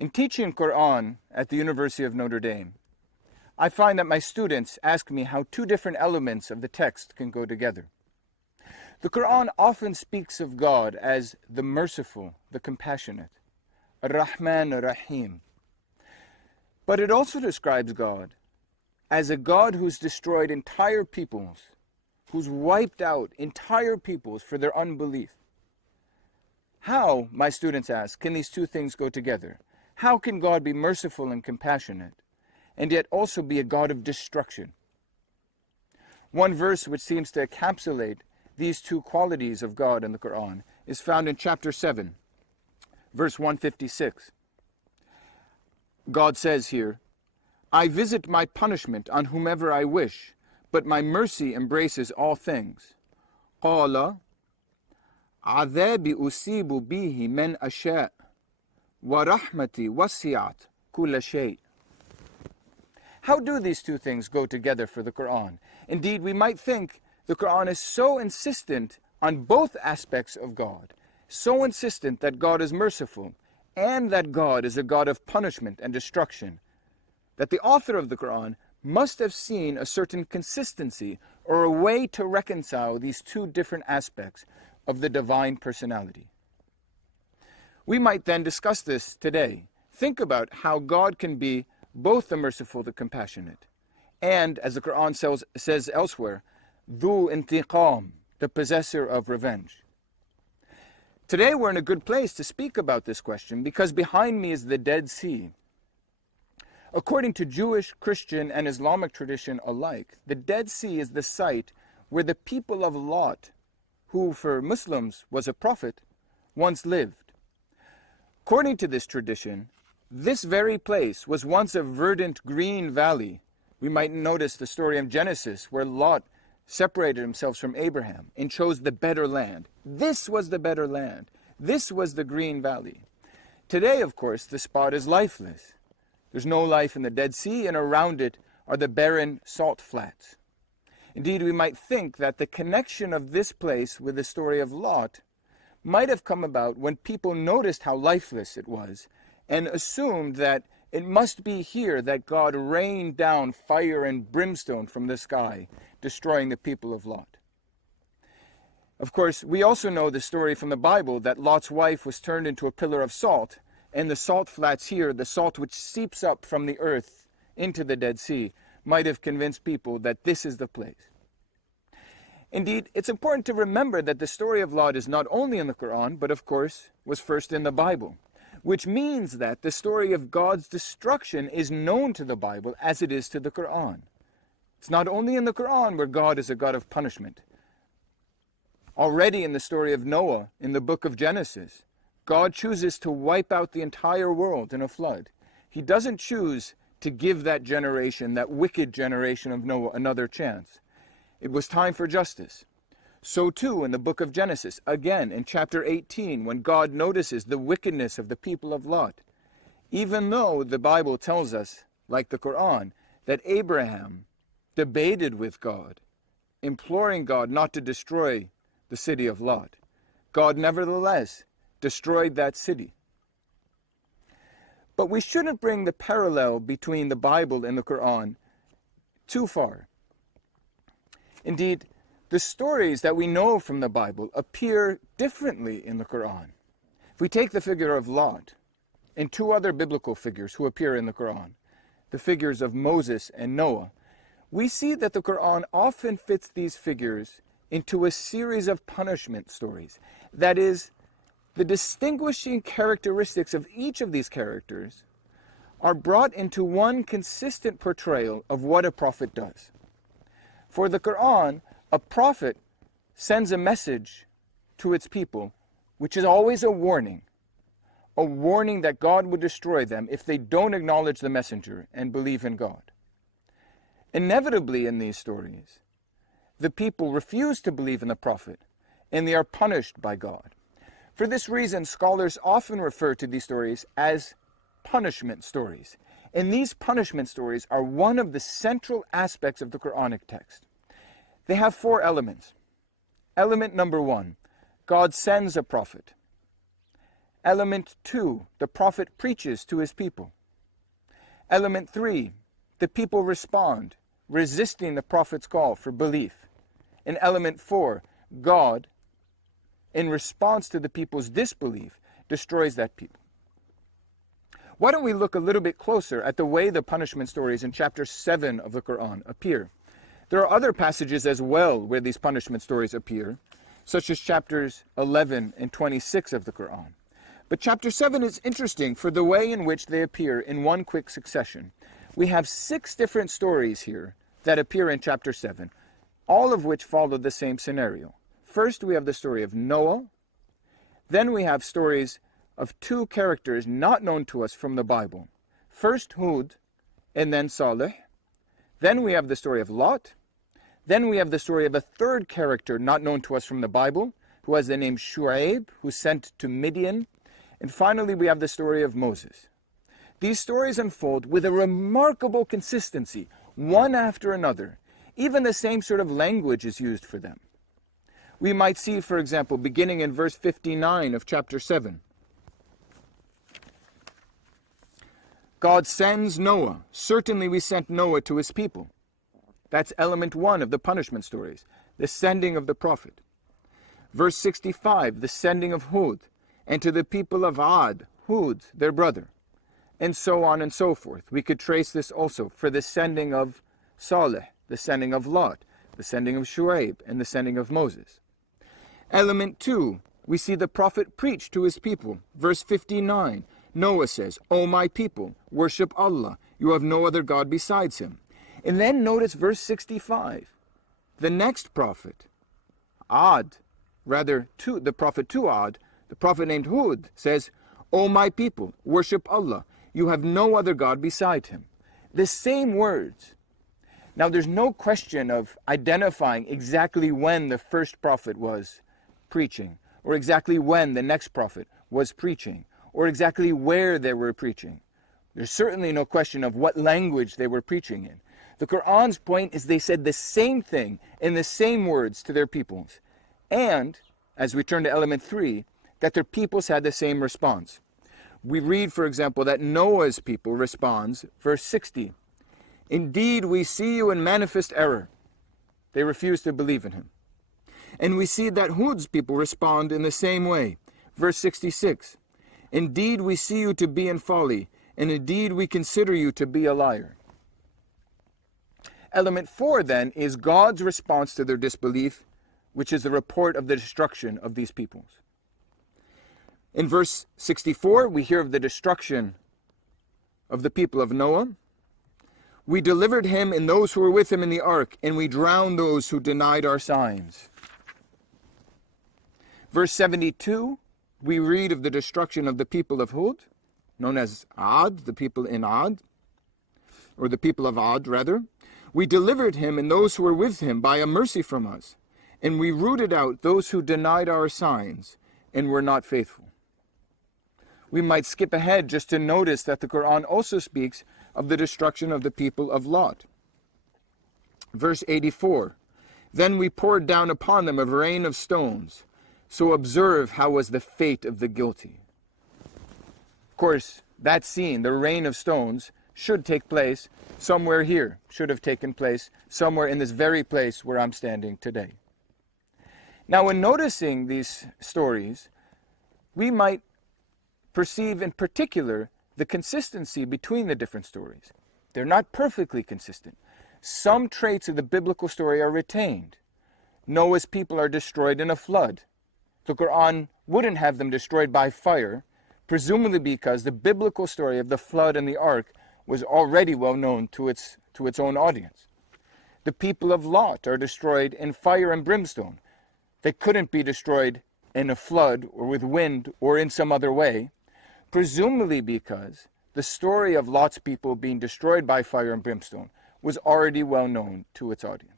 In teaching Quran at the University of Notre Dame, I find that my students ask me how two different elements of the text can go together. The Quran often speaks of God as the merciful, the compassionate, Ar-Rahman Ar-Rahim. But it also describes God as a God who's destroyed entire peoples, who's wiped out entire peoples for their unbelief. How, my students ask, can these two things go together? How can God be merciful and compassionate, and yet also be a God of destruction? One verse which seems to encapsulate these two qualities of God in the Quran is found in chapter 7, verse 156. God says here, "I visit my punishment on whomever I wish, but my mercy embraces all things." قَالَ عَذَابِ أُصِيبُ بِهِ مَنْ أَشَاءُ وَرَحْمَتِي وَسِعَتْ كُلَّ شَيْءٍ. How do these two things go together for the Quran? Indeed, we might think the Quran is so insistent on both aspects of God, so insistent that God is merciful and that God is a God of punishment and destruction, that the author of the Quran must have seen a certain consistency or a way to reconcile these two different aspects of the divine personality. We might then discuss this today. Think about how God can be both the merciful, the compassionate, and, as the Quran says elsewhere, Dhu Intiqam, the possessor of revenge. Today we're in a good place to speak about this question because behind me is the Dead Sea. According to Jewish, Christian, and Islamic tradition alike, the Dead Sea is the site where the people of Lot, who for Muslims was a prophet, once lived. According to this tradition, this very place was once a verdant green valley. We might notice the story of Genesis, where Lot separated himself from Abraham and chose the better land. This was the better land. This was the green valley. Today, of course, the spot is lifeless. There's no life in the Dead Sea, and around it are the barren salt flats. Indeed, we might think that the connection of this place with the story of Lot might have come about when people noticed how lifeless it was and assumed that it must be here that God rained down fire and brimstone from the sky, destroying the people of Lot. Of course, we also know the story from the Bible that Lot's wife was turned into a pillar of salt, and the salt flats here, the salt which seeps up from the earth into the Dead Sea, might have convinced people that this is the place. Indeed, it's important to remember that the story of Lot is not only in the Quran, but of course was first in the Bible, which means that the story of God's destruction is known to the Bible as it is to the Quran. It's not only in the Quran where God is a God of punishment. Already in the story of Noah, in the book of Genesis, God chooses to wipe out the entire world in a flood. He doesn't choose to give that generation, that wicked generation of Noah, another chance. It was time for justice. So too in the book of Genesis, again in chapter 18, when God notices the wickedness of the people of Lot. Even though the Bible tells us, like the Quran, that Abraham debated with God, imploring God not to destroy the city of Lot, God nevertheless destroyed that city. But we shouldn't bring the parallel between the Bible and the Quran too far. Indeed, the stories that we know from the Bible appear differently in the Quran. If we take the figure of Lot and two other biblical figures who appear in the Quran, the figures of Moses and Noah, we see that the Quran often fits these figures into a series of punishment stories. That is, the distinguishing characteristics of each of these characters are brought into one consistent portrayal of what a prophet does. For the Quran, a prophet sends a message to its people, which is always a warning that God would destroy them if they don't acknowledge the messenger and believe in God. Inevitably in these stories, the people refuse to believe in the prophet, and they are punished by God. For this reason, scholars often refer to these stories as punishment stories. And these punishment stories are one of the central aspects of the Quranic text. They have four elements. Element number one, God sends a prophet. Element 2, the prophet preaches to his people. Element 3, the people respond, resisting the prophet's call for belief. And element 4, God, in response to the people's disbelief, destroys that people. Why don't we look a little bit closer at the way the punishment stories in chapter 7 of the Quran appear? There are other passages as well where these punishment stories appear, such as chapters 11 and 26 of the Quran. But chapter 7 is interesting for the way in which they appear in one quick succession. We have 6 different stories here that appear in chapter 7, all of which follow the same scenario. First, we have the story of Noah. Then we have stories of 2 characters not known to us from the Bible. First Hud, and then Saleh. Then we have the story of Lot. Then we have the story of a 3rd character not known to us from the Bible, who has the name Shu'aib, who's sent to Midian. And finally, we have the story of Moses. These stories unfold with a remarkable consistency, one after another. Even the same sort of language is used for them. We might see, for example, beginning in verse 59 of chapter 7. God sends Noah. Certainly we sent Noah to his people. That's element 1 of the punishment stories, the sending of the prophet. Verse 65, the sending of Hud, and to the people of Ad, Hud, their brother, and so on and so forth. We could trace this also for the sending of Saleh, the sending of Lot, the sending of Shu'aib, and the sending of Moses. Element 2, we see the prophet preach to his people. Verse 59, Noah says, O my people, worship Allah. You have no other God besides him. And then notice verse 65. The next prophet, the prophet to Ad, the prophet named Hud, says, O my people, worship Allah. You have no other God beside him. The same words. Now there's no question of identifying exactly when the first prophet was preaching, or exactly when the next prophet was preaching, or exactly where they were preaching. There's certainly no question of what language they were preaching in. The Quran's point is they said the same thing in the same words to their peoples. And, as we turn to element 3, that their peoples had the same response. We read, for example, that Noah's people responds, verse 60, Indeed, we see you in manifest error. They refuse to believe in him. And we see that Hud's people respond in the same way. Verse 66, Indeed, we see you to be in folly, and indeed we consider you to be a liar. Element 4, then, is God's response to their disbelief, which is the report of the destruction of these peoples. In verse 64, we hear of the destruction of the people of Noah. We delivered him and those who were with him in the ark, and we drowned those who denied our signs. Verse 72, we read of the destruction of the people of Hud, known as Ad, the people in Ad, or the people of Ad, rather. We delivered him and those who were with him by a mercy from us, and we rooted out those who denied our signs and were not faithful. We might skip ahead just to notice that the Quran also speaks of the destruction of the people of Lot. Verse 84, Then we poured down upon them a rain of stones. So observe how was the fate of the guilty. Of course, that scene, the rain of stones, should take place somewhere here, should have taken place somewhere in this very place where I'm standing today. Now, when noticing these stories, we might perceive in particular the consistency between the different stories. They're not perfectly consistent. Some traits of the biblical story are retained. Noah's people are destroyed in a flood. The Quran wouldn't have them destroyed by fire, presumably because the biblical story of the flood and the ark was already well known to its own audience. The people of Lot are destroyed in fire and brimstone. They couldn't be destroyed in a flood or with wind or in some other way, presumably because the story of Lot's people being destroyed by fire and brimstone was already well known to its audience.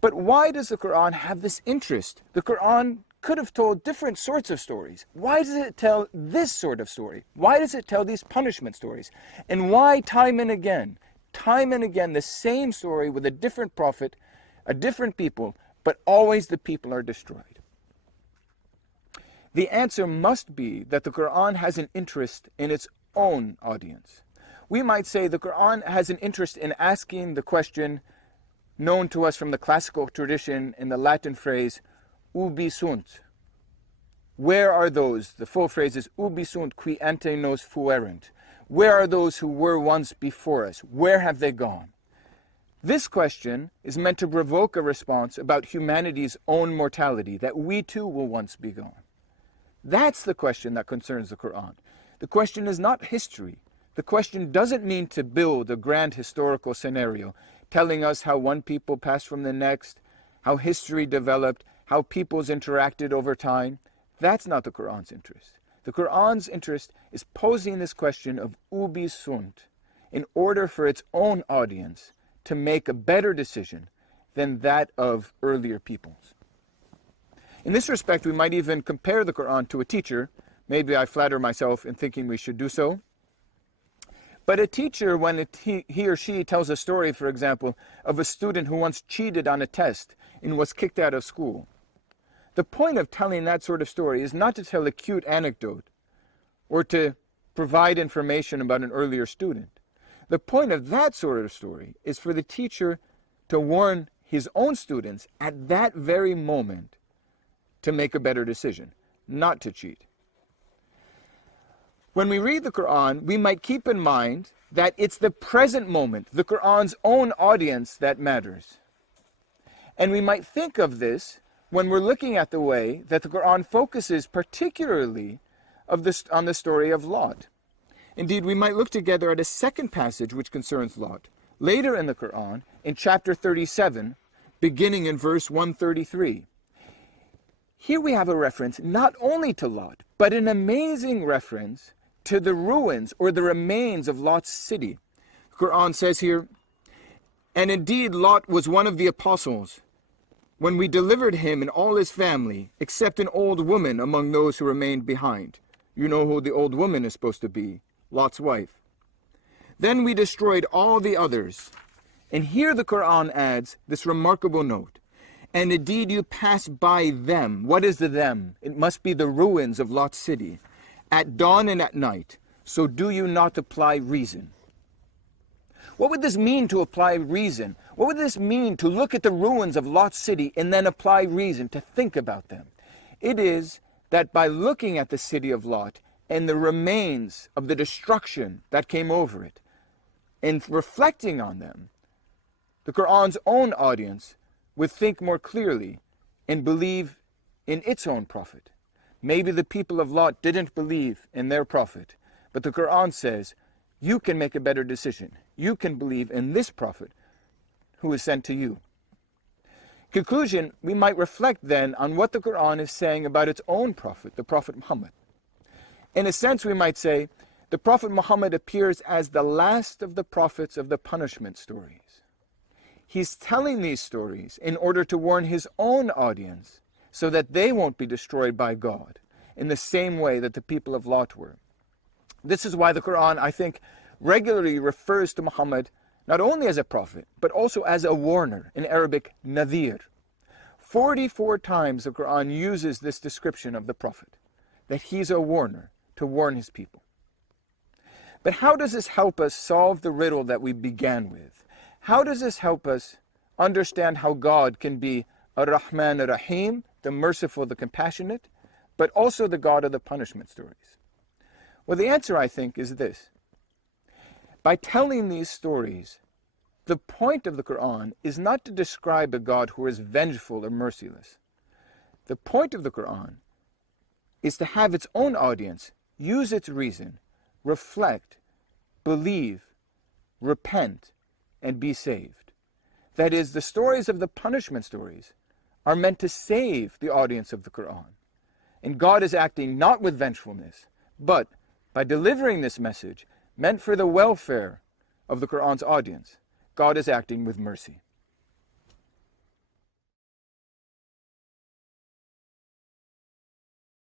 But why does the Quran have this interest? The Quran could have told different sorts of stories. Why does it tell this sort of story? Why does it tell these punishment stories? And why time and again, the same story with a different prophet, a different people, but always the people are destroyed? the answer must be that the Quran has an interest in its own audience. We might say the Quran has an interest in asking the question known to us from the classical tradition in the Latin phrase, ubi sunt? Where are those? The full phrase is, ubi sunt qui ante nos fuerent? Where are those who were once before us? Where have they gone? This question is meant to provoke a response about humanity's own mortality, that we too will once be gone. That's the question that concerns the Quran. The question is not history. The question doesn't mean to build a grand historical scenario, telling us how one people passed from the next, how history developed, how peoples interacted over time. That's not the Quran's interest. The Quran's interest is posing this question of ubi sunt in order for its own audience to make a better decision than that of earlier peoples. In this respect, we might even compare the Quran to a teacher. Maybe I flatter myself in thinking we should do so. But a teacher, when he or she tells a story, for example, of a student who once cheated on a test and was kicked out of school, the point of telling that sort of story is not to tell a cute anecdote or to provide information about an earlier student. The point of that sort of story is for the teacher to warn his own students at that very moment to make a better decision, not to cheat. When we read the Quran, we might keep in mind that it's the present moment, the Quran's own audience, that matters. And we might think of this when we're looking at the way that the Quran focuses particularly on the story of Lot. Indeed, we might look together at a second passage which concerns Lot, later in the Quran, in chapter 37, beginning in verse 133. Here we have a reference not only to Lot, but an amazing reference to the ruins or the remains of Lot's city. The Quran says here, "And indeed Lot was one of the apostles, when we delivered him and all his family, except an old woman among those who remained behind." You know who the old woman is supposed to be, Lot's wife. "Then we destroyed all the others." And here the Quran adds this remarkable note, "And indeed you pass by them." What is the them? It must be the ruins of Lot's city. "At dawn and at night, so do you not apply reason." What would this mean, to apply reason? What would this mean, to look at the ruins of Lot's city and then apply reason, to think about them? It is that by looking at the city of Lot and the remains of the destruction that came over it, and reflecting on them, the Quran's own audience would think more clearly and believe in its own prophet. Maybe the people of Lot didn't believe in their prophet, but the Quran says, you can make a better decision. You can believe in this prophet who is sent to you. Conclusion, we might reflect then on what the Quran is saying about its own prophet, the Prophet Muhammad. In a sense, we might say, the Prophet Muhammad appears as the last of the prophets of the punishment stories. He's telling these stories in order to warn his own audience so that they won't be destroyed by God in the same way that the people of Lot were. This is why the Quran, I think, regularly refers to Muhammad not only as a prophet, but also as a warner, in Arabic, Nadir. 44 times the Quran uses this description of the prophet, that he's a warner, to warn his people. But how does this help us solve the riddle that we began with? How does this help us understand how God can be Ar-Rahman Ar-Rahim, the merciful, the compassionate, but also the God of the punishment stories? Well, the answer, I think, is this. By telling these stories, the point of the Quran is not to describe a God who is vengeful or merciless. The point of the Quran is to have its own audience use its reason, reflect, believe, repent, and be saved. That is, the stories of the punishment stories are meant to save the audience of the Quran. And God is acting not with vengefulness, but by delivering this message meant for the welfare of the Quran's audience, God is acting with mercy.